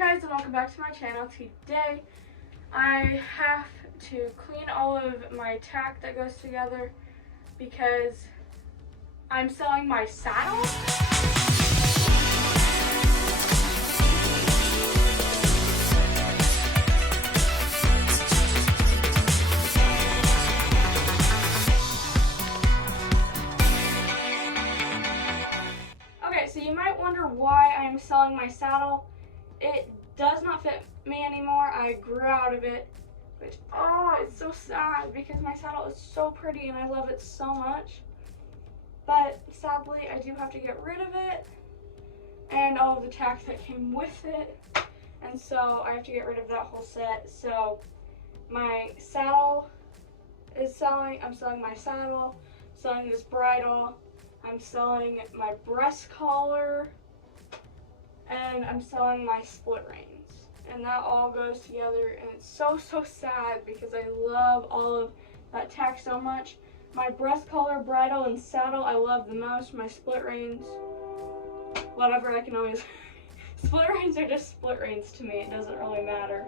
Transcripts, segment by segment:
guys, and welcome back to my channel. Today I have to clean all of my tack that goes together because I'm selling my saddle. Okay, so you might wonder why I'm selling my saddle. It does not fit me anymore. I grew out of it, which, oh, it's so sad because my saddle is so pretty and I love it so much. But sadly, I do have to get rid of it and all of the tack that came with it. And so I have to get rid of that whole set. So my saddle is selling. I'm selling my saddle, selling this bridle. I'm selling my breast collar, and I'm selling my split reins. And that all goes together, and it's so sad because I love all of that tack so much. My breast collar, bridle, and saddle I love the most. My split reins, whatever, I can always split reins are just split reins to me. It doesn't really matter.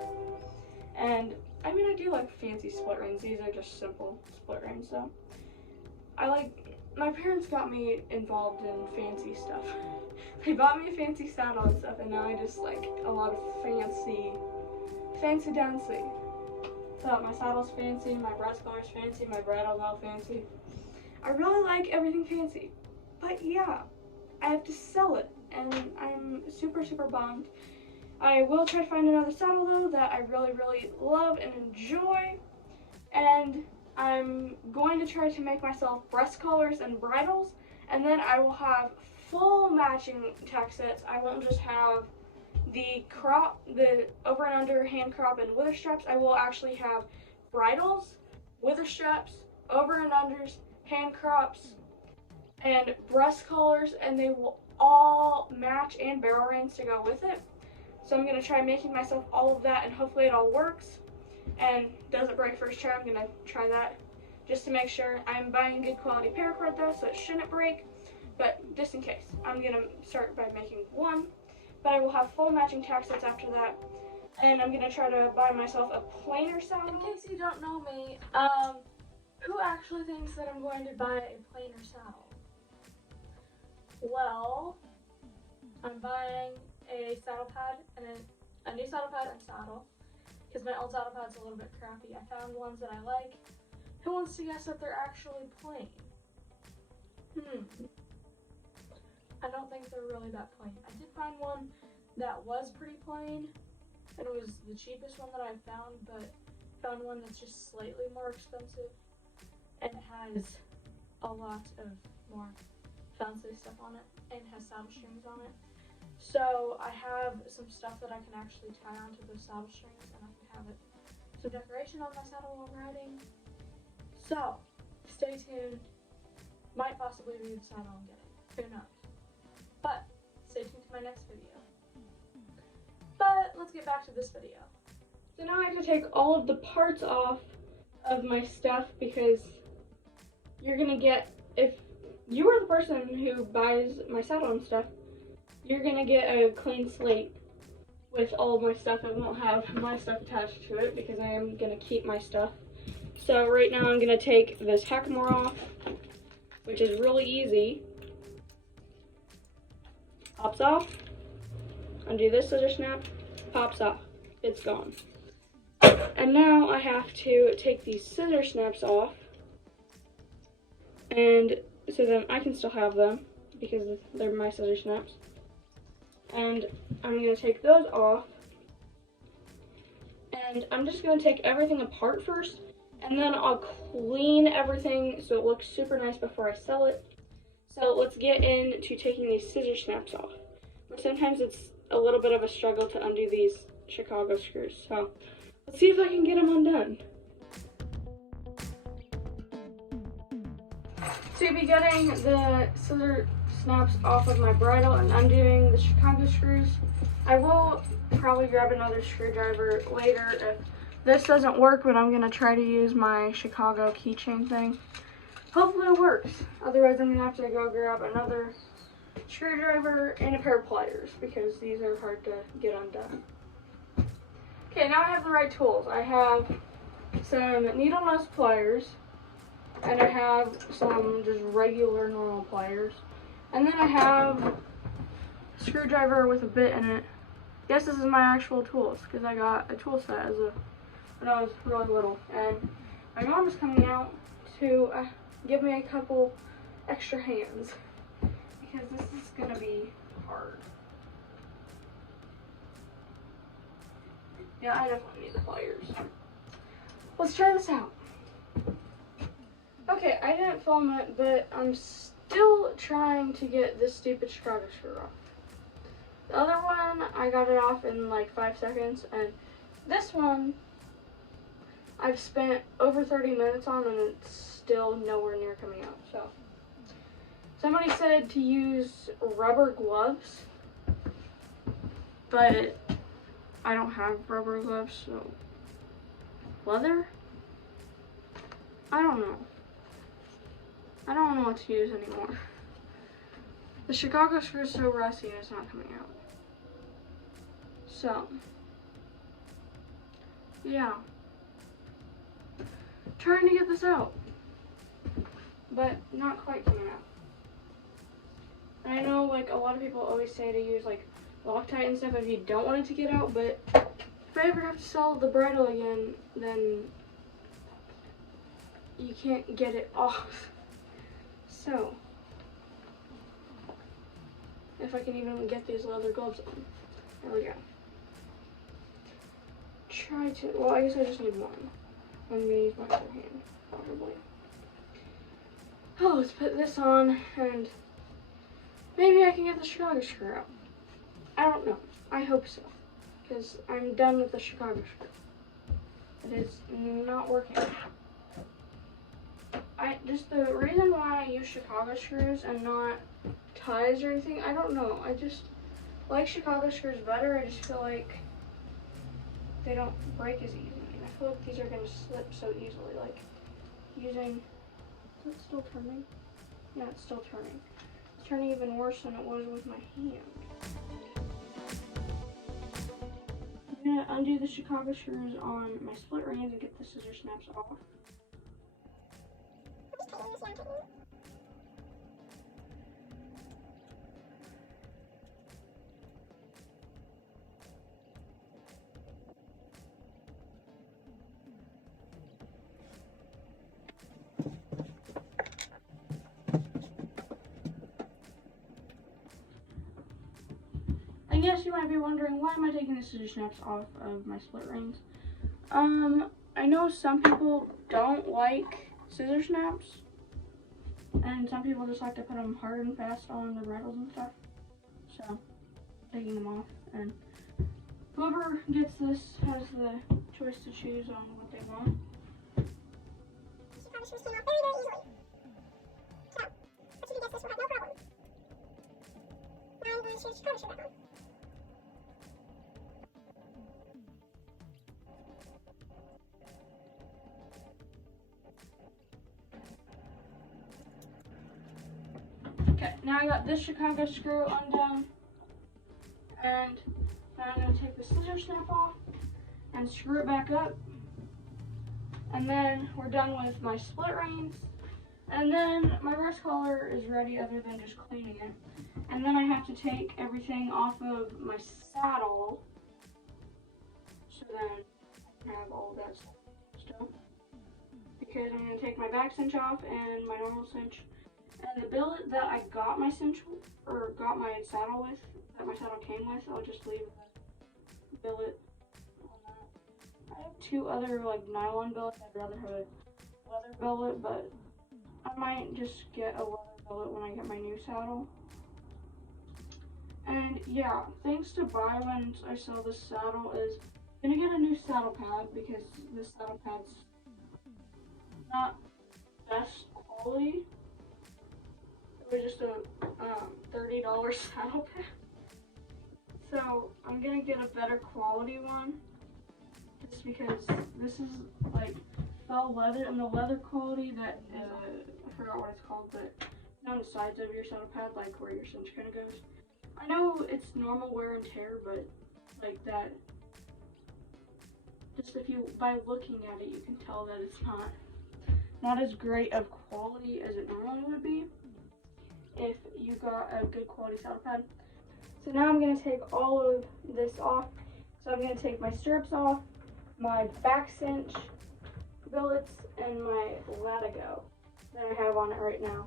And I mean, I do like fancy split reins. These are just simple split reins, so my parents got me involved in fancy stuff. They bought me a fancy saddle and stuff, and now I just like a lot of fancy dancy. So my saddle's fancy, my breast collar's fancy, my bridle's all fancy. I really like everything fancy. But yeah, I have to sell it, and I'm super bummed. I will try to find another saddle though that I really love and enjoy, and I'm going to try to make myself breast collars and bridles, and then I will have full matching tack sets. I won't just have the crop, the over and under hand crop and wither straps. I will actually have bridles, wither straps, over and unders, hand crops, and breast collars, and they will all match, and barrel reins to go with it. So I'm going to try making myself all of that, and hopefully it all works and doesn't break first try. I'm gonna try that just to make sure. I'm buying good quality paracord though, so it shouldn't break, but just in case, I'm gonna start by making one, but I will have full matching tack sets after that. And I'm gonna try to buy myself a plainer saddle. In case you don't know me, who actually thinks that I'm going to buy a plainer saddle? Well, I'm buying a saddle pad and a new saddle pad and saddle, because my old saddle pad's a little bit crappy. I found ones that I like. Who wants to guess that they're actually plain? I don't think they're really that plain. I did find one that was pretty plain, and it was the cheapest one that I found, but found one that's just slightly more expensive, and it has a lot of more fancy stuff on it, and has saddle strings on it. So I have some stuff that I can actually tie onto those saddle strings, and I can have it some decoration on my saddle while riding. So stay tuned. Might possibly be the saddle I'm getting. Who knows? But stay tuned to my next video. But let's get back to this video. So now I have to take all of the parts off of my stuff, because you're gonna get, if you are the person who buys my saddle and stuff, you're gonna get a clean slate with all of my stuff. I won't have my stuff attached to it because I am gonna keep my stuff. So right now I'm gonna take this hackamore off, which is really easy. Pops off, undo this scissor snap, pops off, it's gone. And now I have to take these scissor snaps off, and so then I can still have them because they're my scissor snaps. And I'm going to take those off, and I'm just going to take everything apart first, and then I'll clean everything so it looks super nice before I sell it. So let's get into taking these scissor snaps off, but sometimes it's a little bit of a struggle to undo these Chicago screws, so let's see if I can get them undone. To be getting the scissor snaps off of my bridle and undoing the Chicago screws, I will probably grab another screwdriver later if this doesn't work, but I'm going to try to use my Chicago keychain thing. Hopefully it works. Otherwise I'm going to have to go grab another screwdriver and a pair of pliers because these are hard to get undone. Okay, now I have the right tools. I have some needle nose pliers, and I have some just regular normal pliers, and then I have a screwdriver with a bit in it. Yes, this is my actual tools because I got a tool set when I was really little, and my mom is coming out to give me a couple extra hands because this is gonna be hard. Yeah, I definitely need the pliers. Let's try this out. Okay, I didn't film it, but I'm still trying to get this stupid Chicago screw off. The other one, I got it off in like 5 seconds, and this one, I've spent over 30 minutes on, and it's still nowhere near coming out. So, somebody said to use rubber gloves, but I don't have rubber gloves, so leather? I don't know. I don't know what to use anymore. The Chicago screw is so rusty and it's not coming out. So, yeah. Trying to get this out, but not quite coming out. And I know like a lot of people always say to use like Loctite and stuff if you don't want it to get out, but if I ever have to sell the bridle again, then you can't get it off. So, if I can even get these leather gloves on. There we go. Well, I guess I just need one. I'm gonna use my other hand, probably. Oh, let's put this on, and maybe I can get the Chicago screw out. I don't know. I hope so, because I'm done with the Chicago screw. It is not working. Just the reason why I use Chicago screws and not ties or anything, I don't know. I just like Chicago screws better. I just feel like they don't break as easily. And I feel like these are going to slip so easily. Like using, is it still turning? Yeah, it's still turning. It's turning even worse than it was with my hand. I'm going to undo the Chicago screws on my split rings and get the scissor snaps off. And yes, you might be wondering, why am I taking the scissor snaps off of my split rings? I know some people don't like scissor snaps, and some people just like to put them hard and fast on the bridles and stuff. So, taking them off, and whoever gets this has the choice to choose on what they want. Chicago screws came off very, very easily. So, once you get this, we'll have no problem. Now I'm going to Chicago screw back on. Okay, now I got this Chicago screw undone, and now I'm going to take the scissor snap off and screw it back up, and then we're done with my split rings, and then my wrist collar is ready other than just cleaning it, and then I have to take everything off of my saddle so then I can have all that stuff, because I'm going to take my back cinch off and my normal cinch. And the billet that I got my got my saddle with, that my saddle came with, I'll just leave the billet on that. I have 2 other like nylon billets. I'd rather have a leather billet, but I might just get a leather billet when I get my new saddle. And yeah, things to buy when I sell this saddle is I'm gonna get a new saddle pad because this saddle pad's not best quality. It was just a $30 saddle pad. So I'm gonna get a better quality one just because this is like fell leather, and the leather quality that is, I forgot what it's called, but on the sides of your saddle pad, like where your cinch kind of goes. I know it's normal wear and tear, but like that just if you, by looking at it, you can tell that it's not as great of quality as it normally would be if you got a good quality saddle pad. So now I'm going to take all of this off. So I'm going to take my stirrups off, my back cinch billets, and my latigo that I have on it right now.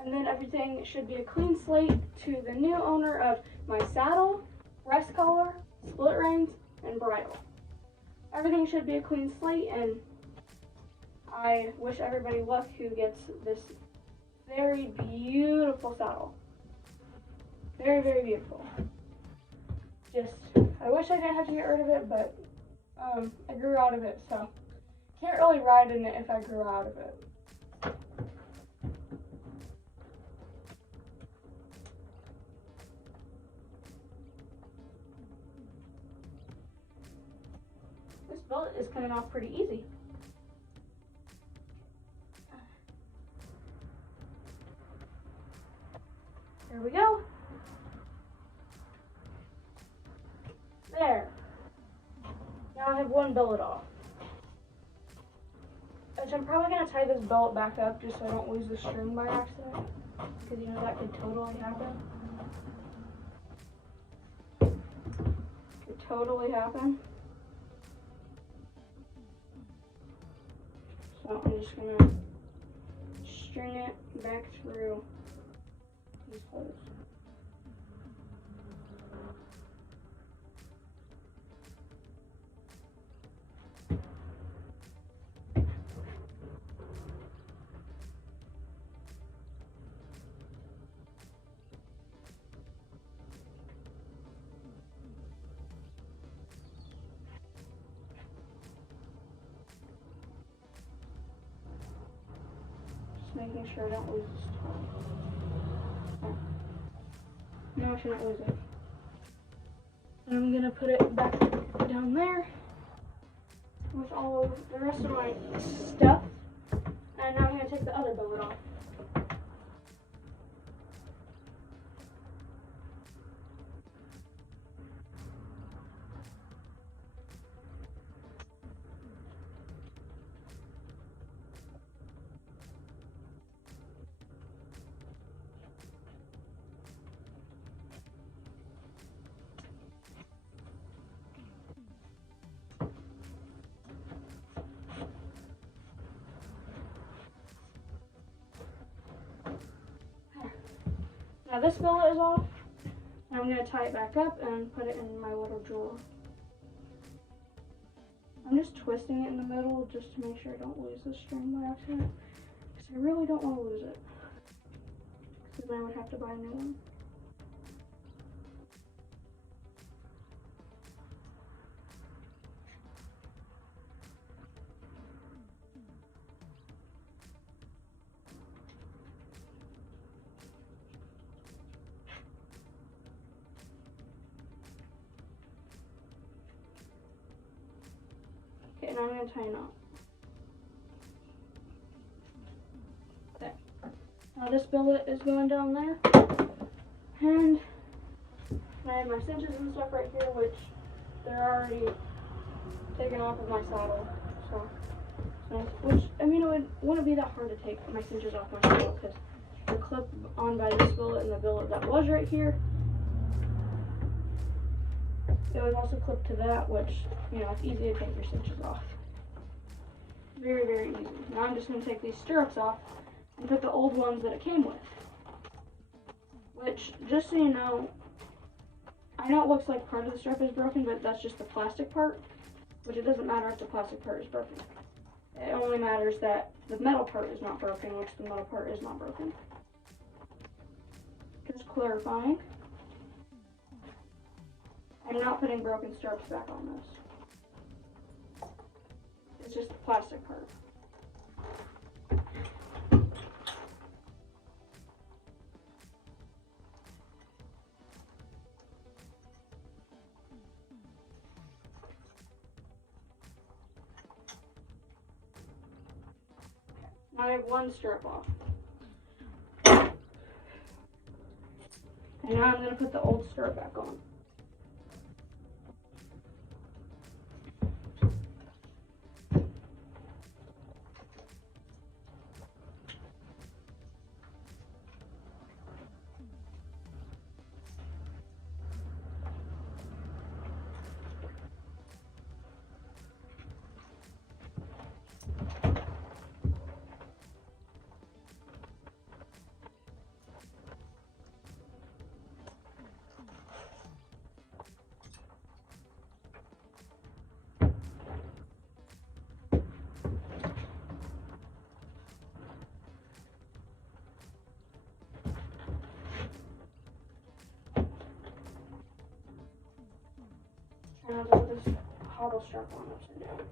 And then everything should be a clean slate to the new owner of my saddle, rest collar, split reins, and bridle. Everything should be a clean slate, and I wish everybody luck who gets this very beautiful saddle. Very, very beautiful. Just, I wish I didn't have to get rid of it, but I grew out of it, so can't really ride in it if I grew out of it. This billet is coming off pretty easy. There we go. There. Now I have one billet off. Which I'm probably going to tie this billet back up just so I don't lose the string by accident. Because you know that could totally happen. Could totally happen. So I'm just going to string it back through these holes. Just making sure I don't lose this toe. No, I shouldn't lose it. And I'm gonna put it back down there with all of the rest of my stuff. And now I'm gonna take the other billet off. Now this billet is off, and I'm going to tie it back up and put it in my little drawer. I'm just twisting it in the middle just to make sure I don't lose the string by accident, because I really don't want to lose it, because then I would have to buy a new one. Okay, now I'm going to tie a knot. There. Now this billet is going down there. And I have my cinches and stuff right here, which they're already taken off of my saddle. So, which, I mean, it wouldn't be that hard to take my cinches off my saddle, because the clip on by this billet and the billet that was right here, it was also clipped to that, which, you know, it's easy to take your cinches off. Very, very easy. Now I'm just going to take these stirrups off and put the old ones that it came with. Which, just so you know, I know it looks like part of the strap is broken, but that's just the plastic part, which it doesn't matter if the plastic part is broken. It only matters that the metal part is not broken, which the metal part is not broken. Just clarifying. I'm not putting broken stirrups back on this. It's just the plastic part. Now I have one stirrup off. And now I'm going to put the old stirrup back on. And I'll just put this hobble strap on upside down.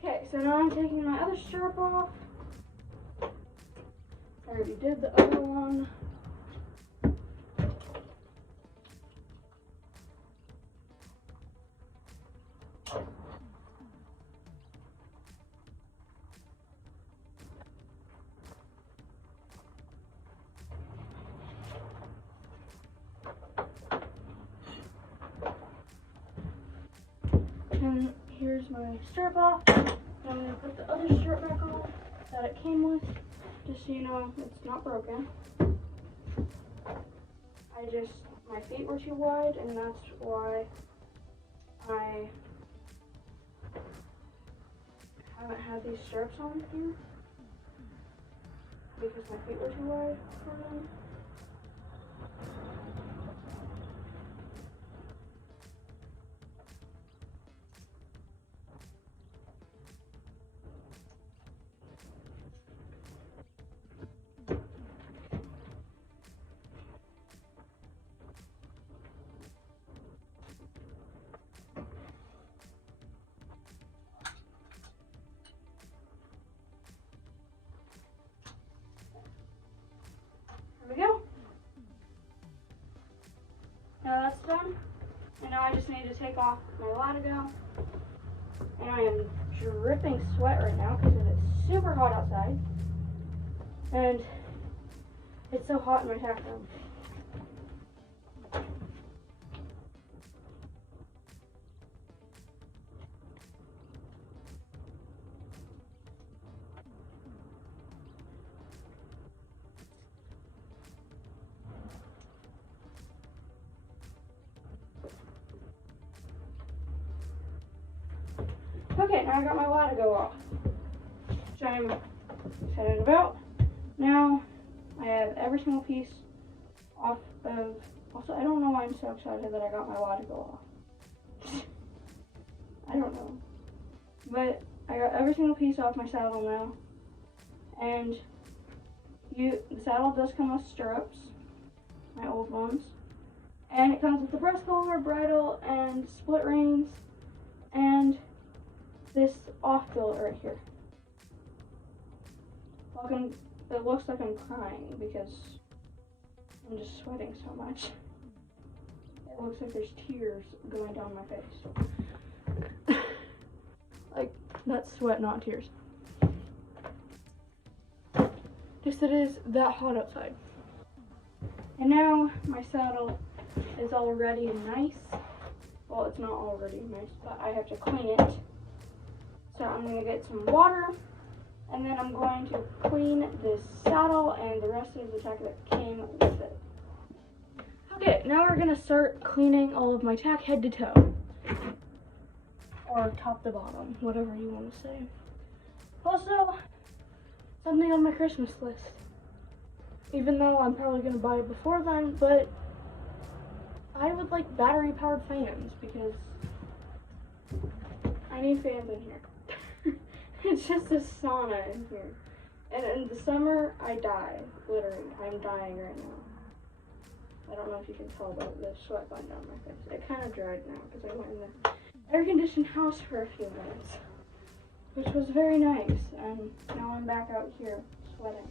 Okay, so now I'm taking my other strap off. I already did the other one. And here's my strap off. I'm going to put the other strap back on that it came with, just so you know it's not broken. My feet were too wide, and that's why I haven't had these straps on here, because my feet were too wide for them. There we go. Now that's done. And now I just need to take off my latigo. And I am dripping sweat right now because it is super hot outside. And it's so hot in my tack room. Okay, now I got my latigo off, which I'm excited about. Now I have every single piece off of. Also, I don't know why I'm so excited that I got my latigo off. I don't know, but I got every single piece off my saddle now, and the saddle does come with stirrups, my old ones, and it comes with the breast collar, bridle, and split reins, and this off billet right here. It looks like I'm crying because I'm just sweating so much. It looks like there's tears going down my face. Like, that's sweat, not tears. Just it is that hot outside. And now my saddle is all ready and nice. Well, it's not already nice, but I have to clean it. So I'm going to get some water, and then I'm going to clean this saddle and the rest of the tack that came with it. Okay, now we're going to start cleaning all of my tack head to toe. Or top to bottom, whatever you want to say. Also, something on my Christmas list. Even though I'm probably going to buy it before then, but I would like battery-powered fans because I need fans in here. It's just a sauna in here. And in the summer, I die. Literally, I'm dying right now. I don't know if you can tell by the sweat going down my face. It kind of dried now because I went in the air-conditioned house for a few minutes, which was very nice. And now I'm back out here sweating.